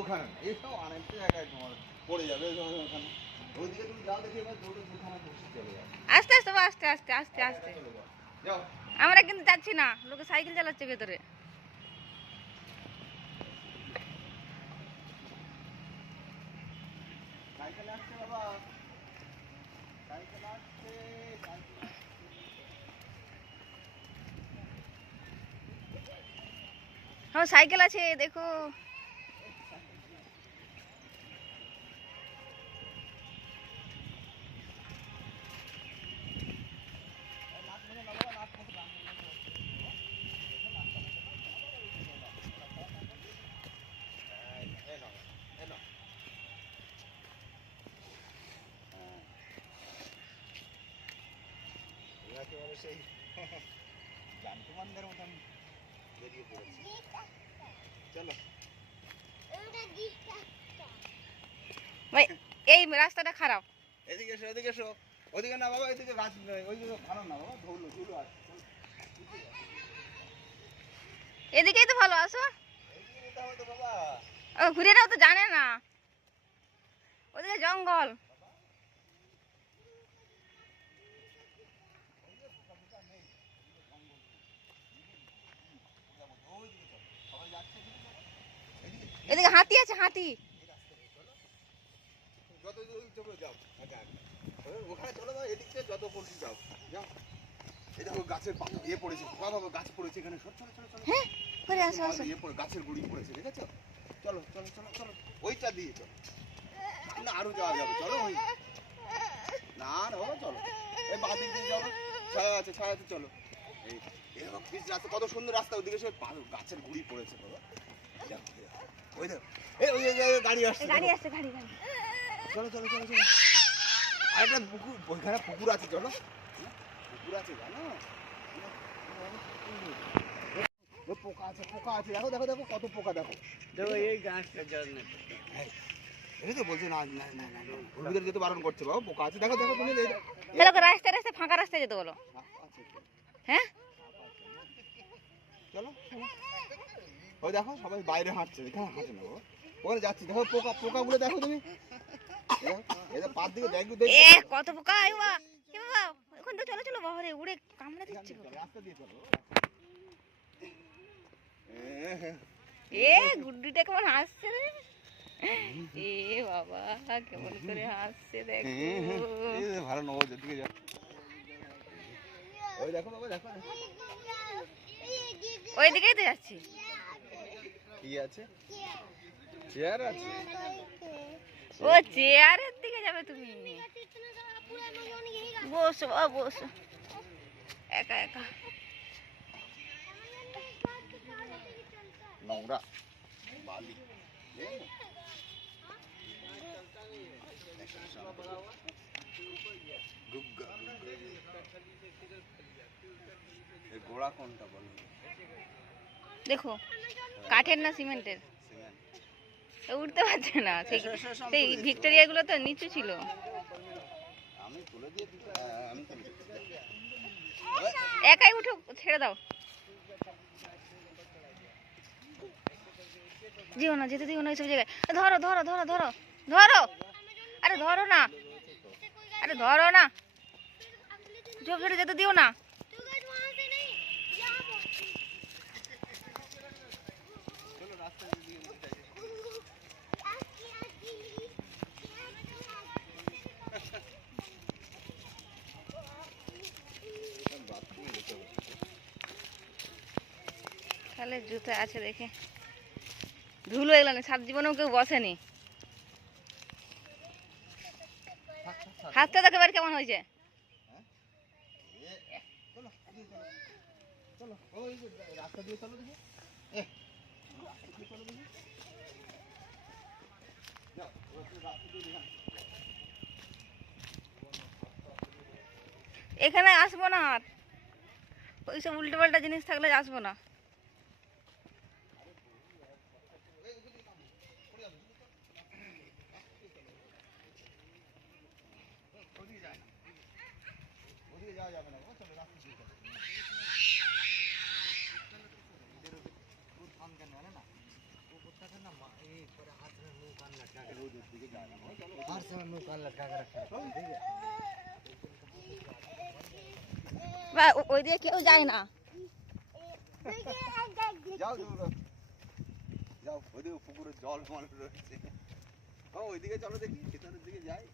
ওখানে এটাও অনেকটা জায়গায় তোমার পড়ে যাবে ওখানে। ওইদিকে তুমি যাও দেখি এবার দৌড়ে দুখানা বসে চলে যাও। আস্তে আস্তে আস্তে আস্তে আস্তে আস্তে যাও। আমরা কিন্তু যাচ্ছি না, লোকে সাইকেল চালাচ্ছে ভেতরে। সাইকেল আসছে বাবা, সাইকেল আসছে, হ্যাঁ সাইকেল আছে দেখো। সেই জানতুমানদের মতন বেরিয়ে পড়েছি। চলো ভাই এই রাস্তাটা খারাপ। এদিকে এসো, এদিকে এসো। ওদিকে না বাবা, এদিকে গাছ ওইদিকে ভালো না বাবা, ধুলো ধুলো আছে। এদিকেই তো ভালো, আসো। এইদিকে যেতে হবে তো বাবা। ও ঘুরে নাও, তো জানে না ওদিকে জঙ্গল। এদিকে হাতি আছে, হাতি। যত চলে যাও, ওখানে চলে যাও, এদিক থেকে যত খুশি যাও, যাও। এই দেখো গাছের পাতা দিয়ে পড়েছে, বাবা গাছ পড়েছে এখানে, সর চলো চলো চলো। হ্যাঁ করে আসো আসো। গাছের গুড়ি পড়েছে, দেখেছো? চলো চলো চলো চলো, ওইটা দিয়ে চলো না, আরো যাওয়া যাবে, চলো। ওই না না বাবা, চলো এই বাদিক দিয়ে যাও, ছায়া আছে, ছায়া আছে, চলো। এই এরকম পিচ রাস্তা, কত সুন্দর রাস্তা, ওদিকে সে গাছের গুড়ি পড়েছে বাবা। ওই দেখো, এই ওই গাড়ি আসছে, গাড়ি আসছে, গাড়ি গাড়ি। চলো চলো চলো চলো। আর একটা পুকুর, ওইখানে পুকুর আছে, চলো। পুকুর আছে জানো, পোকা আছে, পোকা আছে, দেখো দেখো দেখো কত পোকা, দেখো দেখো এই গাছটা জন্য এই তো বলছে না না না না, ওর ভিতরে যেতে বারণ করছে বাবা, পোকা আছে, দেখো দেখো তুমি। তাহলে রাস্তায় রাস্তায় ফাঁকা রাস্তায় যেতে বলো। হ্যাঁ চলো চলো। ওই দেখো সবাই বাইরে হাঁটছে, এখানে হাঁটছে না বাবা, ওখানে যাচ্ছি, দেখো পোকা, পোকাগুলো দেখো তুমি, এদের পার দিকে দেখো দেখো। এ কত পোকা, আই বাবা, এ বাবা ওখান থেকে চলো চলো, বাবা রে উড়ে কামড়ে দিচ্ছে। রাস্তা দিয়ে চলো। এ গুড্ডিটা কেমন হাসছে রে, এ বাবা কেমন করে হাসছে দেখো। ভালো নবো, যেদিকে যাও। ওই দেখো বাবা, দেখো ওই দিকেই তো যাচ্ছি। কি আছে, চেয়ার আছে। ও চেয়ারের দিকে যাবে তুমি, বসো বাবা বসো, একা একা। নোংরা বালি, গোড়া কোনটা বলো দেখো কাঠের না সিমেন্টের, উঠতে পারছে না। সেই ভিক্টোরিয়া গুলো তো নিচু ছিল। আমি তুলে দিয়ে আমি একাই উঠো, ছেড়ে দাও, যেও না, যেতে দিও না এইসব জায়গায়। ধরো ধরো ধরো ধরো ধরো, আরে ধরো না, আরে ধরো না, চোখ ফেটে যেতে দিও না। তাহলে জুতো আছে দেখে, ধুলো এগুলো না, সাত জীবনেও কেউ বসেনি। হাতটা দেখে এবার কেমন হয়েছে। চলো ওই রাস্তা দিয়ে চলো দেখি, এখানে আসবো না আর, ওইসব উল্টো পাল্টা জিনিস থাকলে আসবো না। ওদিকে যাওয়া যাবে না, চলো রাস্তা দিয়ে চলো। না রোদের দিকে যায় না, চলো। हर समय मुंह कान लटका के रखा है ठीक है বা ওই দিকে কেউ যায় না। যাও তোমরা। যাও ওইদিকে পুকুরে জল মল রয়েছে। ও ওইদিকে চলো দেখি, ভিতরের দিকে যাই।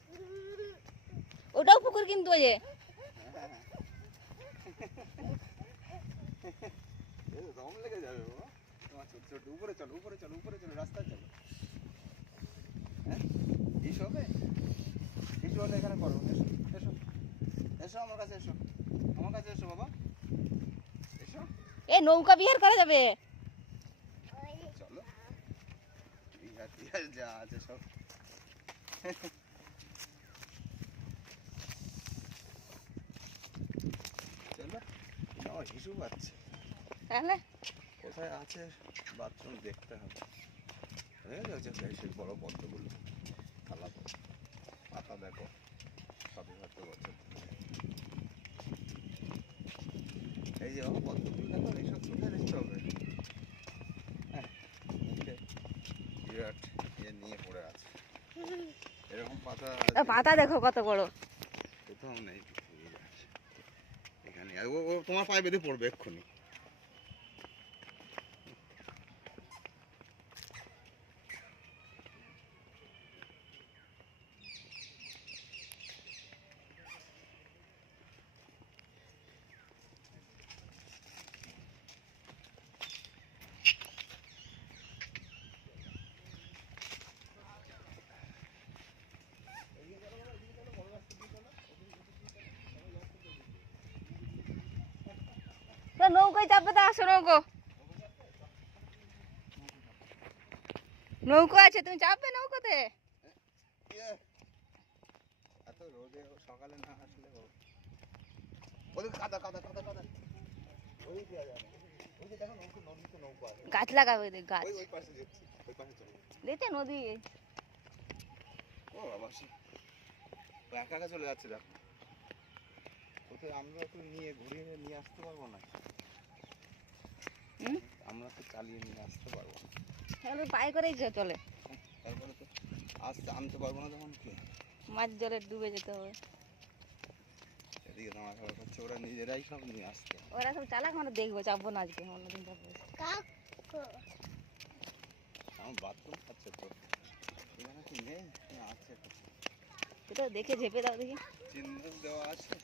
ওটাও পুকুর কিন্তু ওই যে এই দম লেগে যাবে বাবা। তোমার ছোট ছোট উপরে চলো, উপরে চলো, উপরে চলো, রাস্তায় চলো। হ্যাঁ ইস হবে, ইস হলে এখানে করো। এসো এসো এসো আমার কাছে, এসো আমার কাছে, এসো বাবা, এসো। এই নৌকা বিহার করা যাবে। চলো বিহার টিহার যা আছে সব। চলো না, হিসু পাচ্ছে তাহলে কোথায় আছে বাথরুম দেখতে হবে। হয়ে গেছে সেই বড় পদ্মগুলো, থালা পাতা দেখো, সবে হয়তো বছর। এই যে পদ্মগুলো দেখো, এইসব কোথায় দেখতে হবে। হ্যাঁ, বিরাট ইয়ে নিয়ে পড়ে আছে এরকম পাতা। পাতা দেখো কত বড়। কোথাও নেই এখানে। আর ও তোমার পায়ে বেঁধে পড়বে এক্ষুনি। তো নৌকায় চাপবে, তো আসো নৌকো, নৌকো আছে, তুমি চাপবে নৌকোতে। এত রোদে সকালে না আসলে ওদিকে কাদা কাদা কাদা কাদা। ওই দেওয়া যাবে না। ওই যে দেখো নৌকো, নদীতে নৌকো আছে। গাছ লাগাবে ওই দিকে, গাছ ওই ওই পাশে দেখছি, ওই পাশে চলো। দেখতে নদী। ও বাবা, ও একা একা চলে যাচ্ছে দেখো। ওকে আমরা তো নিয়ে ঘুরিয়ে নিয়ে আসতে পারবো না। হুম, আমরা তো চালিয়ে নিয়ে আসতে পারবো না। তাহলে পায়ে করেই চলে, তারপরে তো আসতে আনতে পারবো না তখন কি। মাছ জলে ডুবে যেতে হবে। এদিকে দাঁড়া খাওয়া করছে, ওরা নিজেরাই সব নিয়ে আসতে। ওরা সব চালাক, মানে দেখবো, চাপবো না আজকে, অন্যদিন চাপবো। আমার বাথরুম খাচ্ছে তো, এখানে কি নেই না আছে? সেটা দেখে ঝেপে দাও দেখি। চিহ্ন দেওয়া আছে।